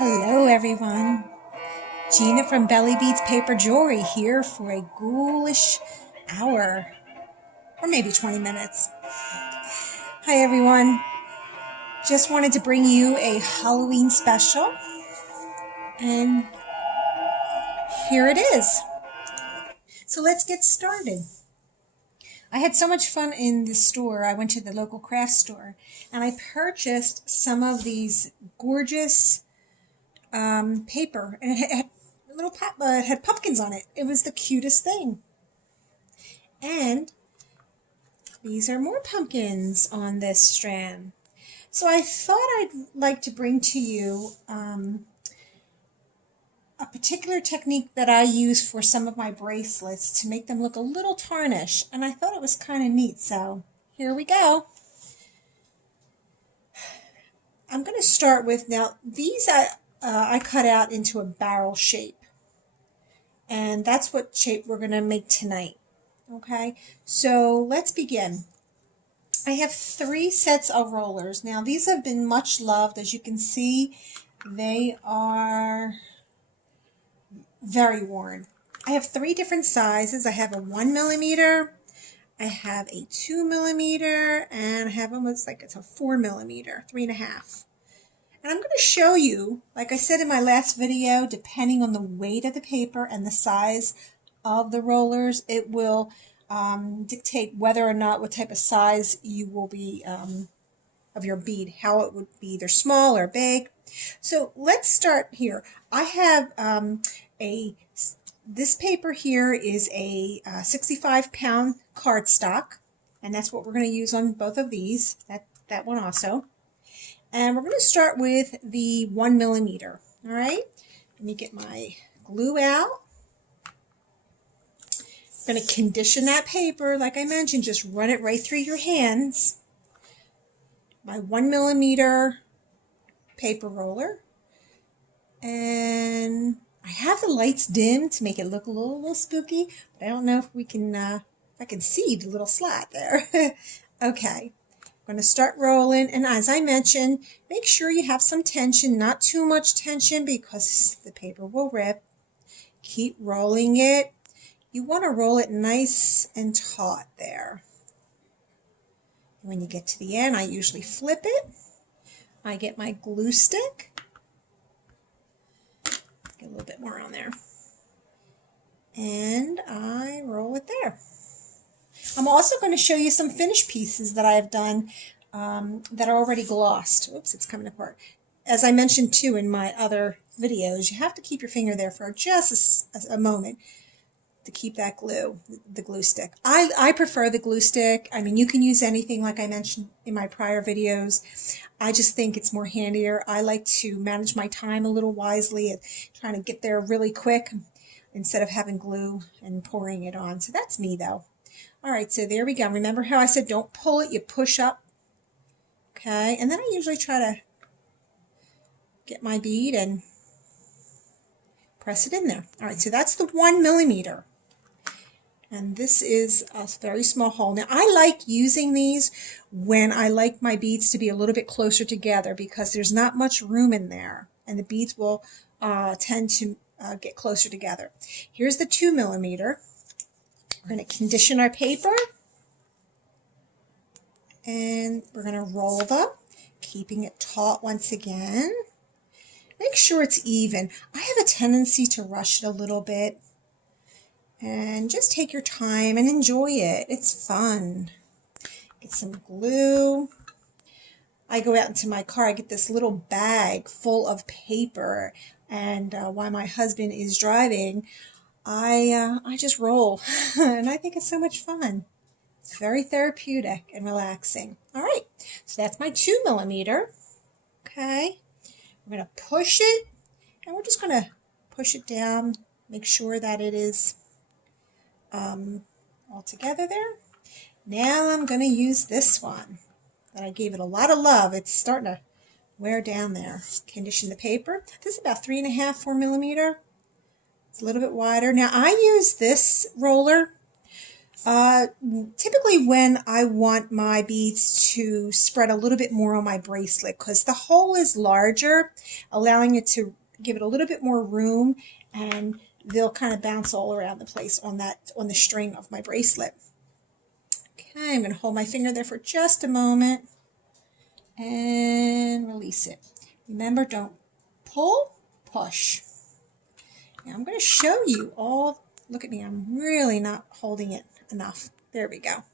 Hello everyone, Gina from Belly Beads Paper Jewelry here for a ghoulish hour, or maybe 20 minutes. Hi everyone, just wanted to bring you a Halloween special, and here it is. So let's get started. I had so much fun in the store. I went to the local craft store and I purchased some of these gorgeous paper, and it had it had pumpkins on it. It was the cutest thing. And these are more pumpkins on this strand. So I thought I'd like to bring to you a particular technique that I use for some of my bracelets to make them look a little tarnished. And I thought it was kind of neat. So here we go. I'm going to start with, now these I cut out into a barrel shape. And that's what shape we're going to make tonight. Okay, so let's begin. I have 3 sets of rollers. Now these have been much loved. As you can see, they are very worn. I have 3 different sizes. I have a 1 millimeter, I have a 2 millimeter, and I have almost like it's a 4 millimeter, 3.5. And I'm going to show you, like I said in my last video, depending on the weight of the paper and the size of the rollers, it will dictate whether or not what type of size you will be of your bead, how it would be either small or big. So let's start here. I have this paper here is a 65-pound cardstock, and that's what we're going to use on both of these, that one also. And we're going to start with the 1 millimeter. All right, let me get my glue out. I'm going to condition that paper, like I mentioned, just run it right through your hands. My 1 millimeter paper roller. And I have the lights dimmed to make it look a little spooky, but I don't know if we can, if I can see the little slat there. Okay. I'm going to start rolling, and as I mentioned, make sure you have some tension, not too much tension because the paper will rip. Keep rolling it. You want to roll it nice and taut there. And when you get to the end, I usually flip it. I get my glue stick. Get a little bit more on there. And I roll it there. I'm also going to show you some finished pieces that I have done that are already glossed. Oops, it's coming apart. As I mentioned too in my other videos, you have to keep your finger there for just a moment to keep that glue, the glue stick. I prefer the glue stick. I mean, you can use anything like I mentioned in my prior videos. I just think it's more handier. I like to manage my time a little wisely and trying to get there really quick instead of having glue and pouring it on. So that's me though. All right, so there we go. Remember how I said don't pull it, you push up. Okay, and then I usually try to get my bead and press it in there. All right, so that's the 1 millimeter. And this is a very small hole. Now, I like using these when I like my beads to be a little bit closer together because there's not much room in there, and the beads will tend to get closer together. Here's the 2 millimeter. We're going to condition our paper, and we're going to roll them, keeping it taut once again. Make sure it's even. I have a tendency to rush it a little bit, and just take your time and enjoy it. It's fun. Get some glue. I go out into my car, I get this little bag full of paper, and while my husband is driving, I just roll, and I think it's so much fun. It's very therapeutic and relaxing. All right, so that's my 2 millimeter. Okay, we're going to push it, and we're just going to push it down, make sure that it is all together there. Now I'm going to use this one that I gave it a lot of love. It's starting to wear down there. Condition the paper. This is about 3.5, 4 millimeter. It's a little bit wider. Now I use this roller Typically when I want my beads to spread a little bit more on my bracelet, because the hole is larger, allowing it to give it a little bit more room, and they'll kind of bounce all around the place on the string of my bracelet. Okay, I'm going to hold my finger there for just a moment and release it. Remember, don't pull, push. Now I'm going to show you all. Look at me, I'm really not holding it enough. There we go.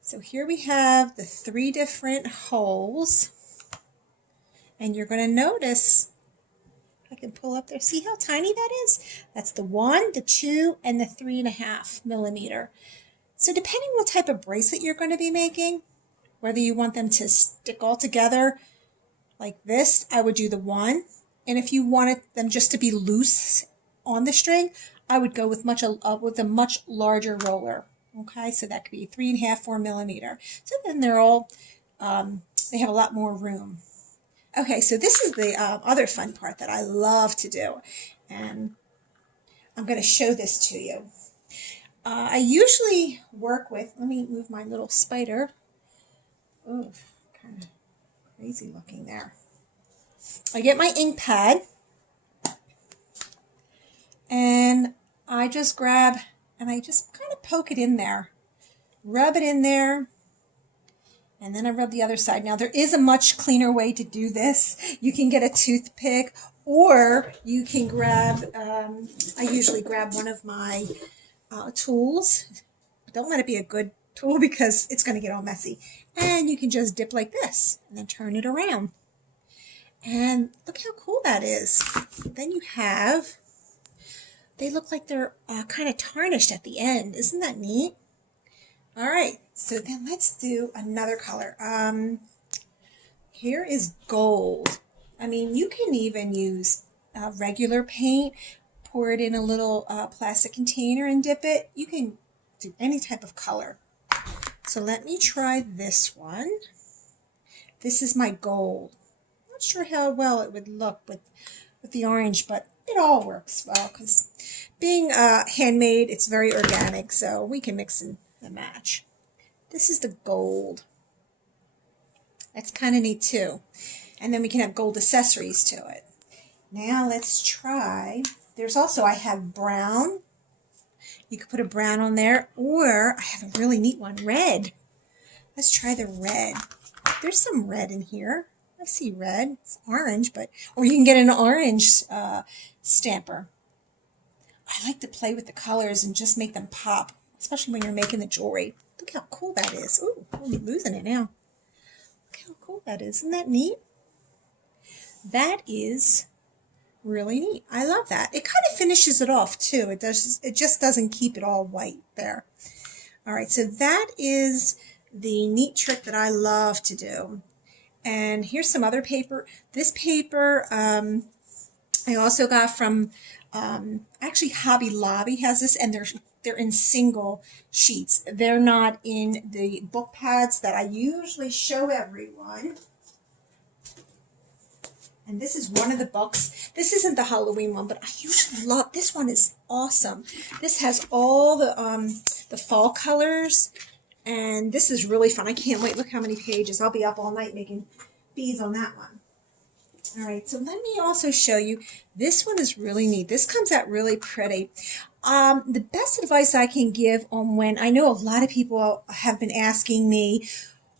So here we have the 3 different holes, and you're going to notice, I can pull up there, see how tiny that is? That's the 1, the 2, and the 3.5 millimeter. So depending what type of bracelet you're going to be making, whether you want them to stick all together like this, I would do the 1. And if you wanted them just to be loose on the string, I would go with a much larger roller. Okay, so that could be 3.5, 4 millimeter. So then they're all, they have a lot more room. Okay, so this is the other fun part that I love to do. And I'm going to show this to you. I usually work with, let me move my little spider. Oh, kind of crazy looking there. I get my ink pad, and I just grab, and I just kind of poke it in there. Rub it in there, and then I rub the other side. Now, there is a much cleaner way to do this. You can get a toothpick, or you can grab, I usually grab one of my tools. Don't let it be a good tool because it's going to get all messy. And you can just dip like this, and then turn it around. And look how cool that is. Then you have, they look like they're kind of tarnished at the end. Isn't that neat? All right, so then let's do another color. Here is gold. I mean, you can even use regular paint, pour it in a little plastic container and dip it. You can do any type of color. So let me try this one. This is my gold. Not sure how well it would look with the orange, but it all works well because being handmade, it's very organic, so we can mix and match. This is the gold. That's kind of neat too. And then we can have gold accessories to it. Now let's try, there's also, I have brown. You could put a brown on there, or I have a really neat one, red. Let's try the red. There's some red in here. I see red. It's orange, but, or you can get an orange stamper. I like to play with the colors and just make them pop, especially when you're making the jewelry. Look how cool that is. Ooh, I'm losing it now. Look how cool that is. Isn't that neat? That is really neat. I love that. It kind of finishes it off too. It just doesn't keep it all white there. All right, so that is the neat trick that I love to do. And here's some other paper. This paper I also got from actually Hobby Lobby has this, and they're in single sheets. They're not in the book pads that I usually show everyone. And this is one of the books. This isn't the Halloween one, but I usually love, this one is awesome. This has all the fall colors, and this is really fun. I can't wait. Look how many pages. I'll be up all night making beads on that one. All right, so let me also show you. This one is really neat. This comes out really pretty. The best advice I can give on when, I know a lot of people have been asking me,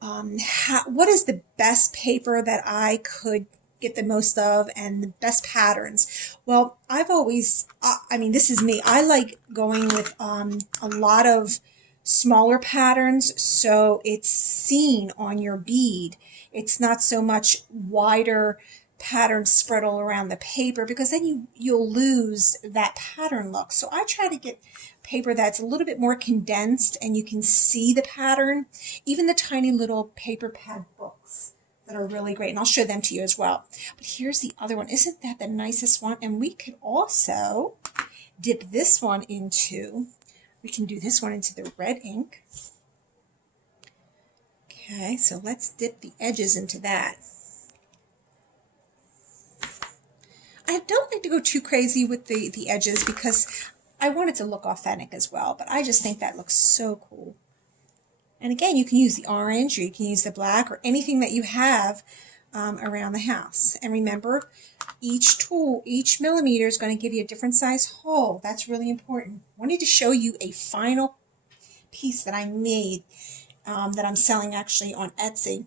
what is the best paper that I could get the most of and the best patterns? Well, I've always, I mean, this is me. I like going with a lot of smaller patterns so it's seen on your bead. It's not so much wider patterns spread all around the paper, because then you'll lose that pattern look. So I try to get paper that's a little bit more condensed and you can see the pattern. Even the tiny little paper pad books that are really great, and I'll show them to you as well. But here's the other one. Isn't that the nicest one? And we could also dip this one into, we can do this one into the red ink. Okay, so let's dip the edges into that. I don't like to go too crazy with the edges because I want it to look authentic as well, but I just think that looks so cool. And again, you can use the orange or you can use the black or anything that you have around the house. And remember, each tool, each millimeter is going to give you a different size hole. That's really important. I wanted to show you a final piece that I made that I'm selling actually on Etsy.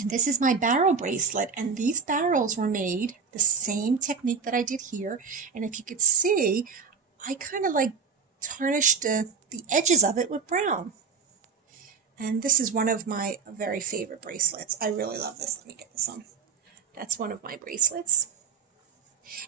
And this is my barrel bracelet, and these barrels were made the same technique that I did here. And if you could see, I kind of like tarnished the edges of it with brown. And this is one of my very favorite bracelets. I really love this. Let me get this on. That's one of my bracelets.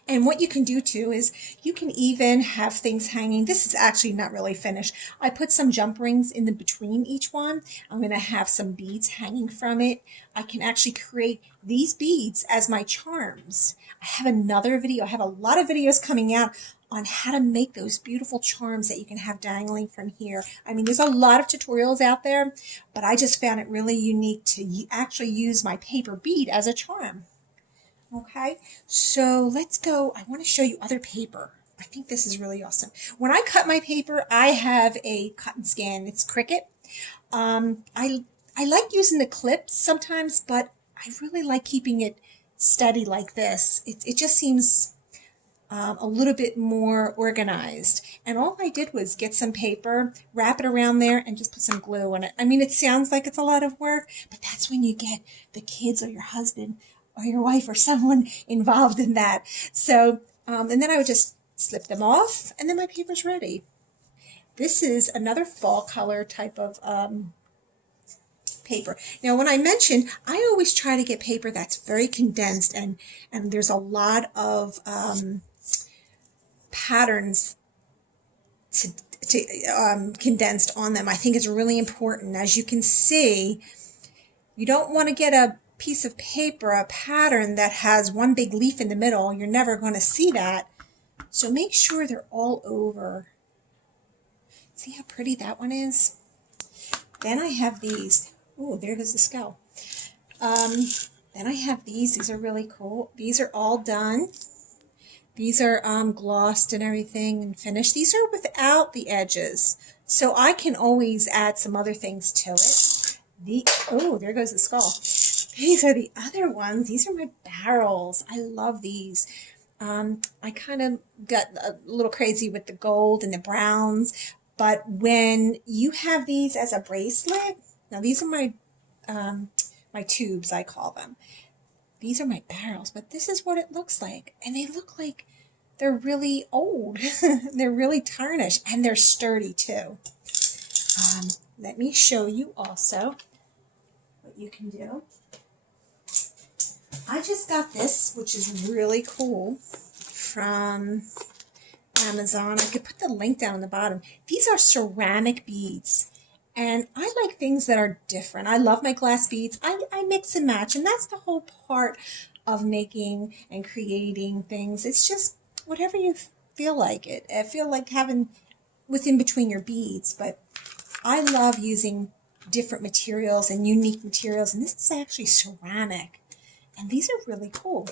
And what you can do too is you can even have things hanging. This is actually not really finished. I put some jump rings in the between each one. I'm going to have some beads hanging from it. I can actually create these beads as my charms. I have another video. I have a lot of videos coming out on how to make those beautiful charms that you can have dangling from here. I mean, there's a lot of tutorials out there, but I just found it really unique to actually use my paper bead as a charm. Okay, so let's go. I want to show you other paper. I think this is really awesome. When I cut my paper, I have a cut and scan. It's Cricut. I like using the clips sometimes, but I really like keeping it steady like this. It just seems a little bit more organized. And all I did was get some paper, wrap it around there, and just put some glue on it. I mean, it sounds like it's a lot of work, but that's when you get the kids or your husband or your wife or someone involved in that. So, and then I would just slip them off, and then my paper's ready. This is another fall color type of paper. Now, when I mentioned, I always try to get paper that's very condensed, and there's a lot of patterns to condensed on them. I think it's really important. As you can see, you don't want to get a piece of paper, a pattern that has one big leaf in the middle. You're never going to see that. So make sure they're all over. See how pretty that one is? Then I have these. Oh, there goes the skull. Then I have these. These are really cool. These are all done. These are glossed and everything and finished. These are without the edges. So I can always add some other things to it. Oh, there goes the skull. These are the other ones. These are my barrels. I love these. I kind of got a little crazy with the gold and the browns. But when you have these as a bracelet, now these are my my tubes, I call them. These are my barrels, but this is what it looks like. And they look like they're really old. They're really tarnished, and they're sturdy too. Let me show you also what you can do. I just got this, which is really cool, from Amazon. I could put the link down on the bottom. These are ceramic beads. And I like things that are different. I love my glass beads. I mix and match, and that's the whole part of making and creating things. It's just whatever you feel like it. I feel like having within between your beads, but I love using different materials and unique materials, and this is actually ceramic. And these are really cool.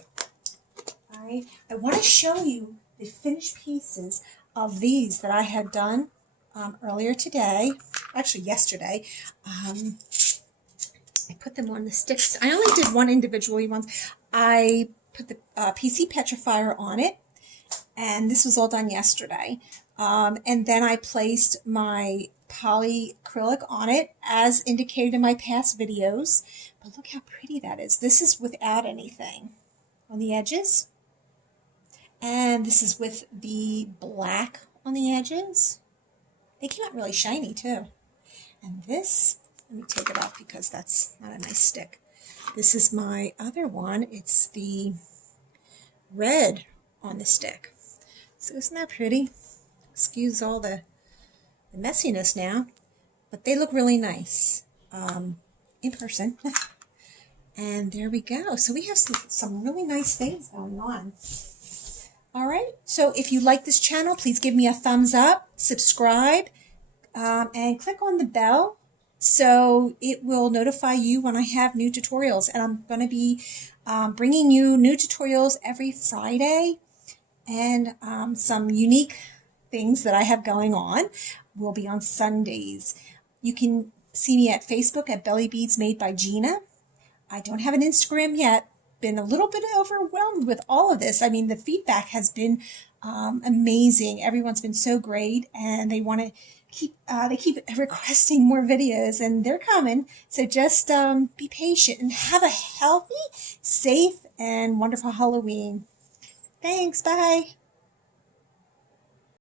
I want to show you the finished pieces of these that I had done earlier today, actually yesterday. I put them on the sticks. I only did one individually once. I put the PC petrifier on it, and this was all done yesterday. And then I placed my polyacrylic on it as indicated in my past videos. But look how pretty that is. This is without anything on the edges. And this is with the black on the edges. They came out really shiny too. And this, let me take it off because that's not a nice stick. This is my other one. It's the red on the stick. So isn't that pretty? Excuse all the messiness now, but they look really nice in person. And there we go. So we have some really nice things going on. All right. So if you like this channel, please give me a thumbs up, subscribe, and click on the bell so it will notify you when I have new tutorials. And I'm going to be bringing you new tutorials every Friday and some unique things that I have going on will be on Sundays. You can see me at Facebook at Belly Beads Made by Gina. I don't have an Instagram yet. Been a little bit overwhelmed with all of this. I mean, the feedback has been amazing. Everyone's been so great, and they want to they keep requesting more videos, and they're coming. So just be patient and have a healthy, safe, and wonderful Halloween. Thanks. Bye.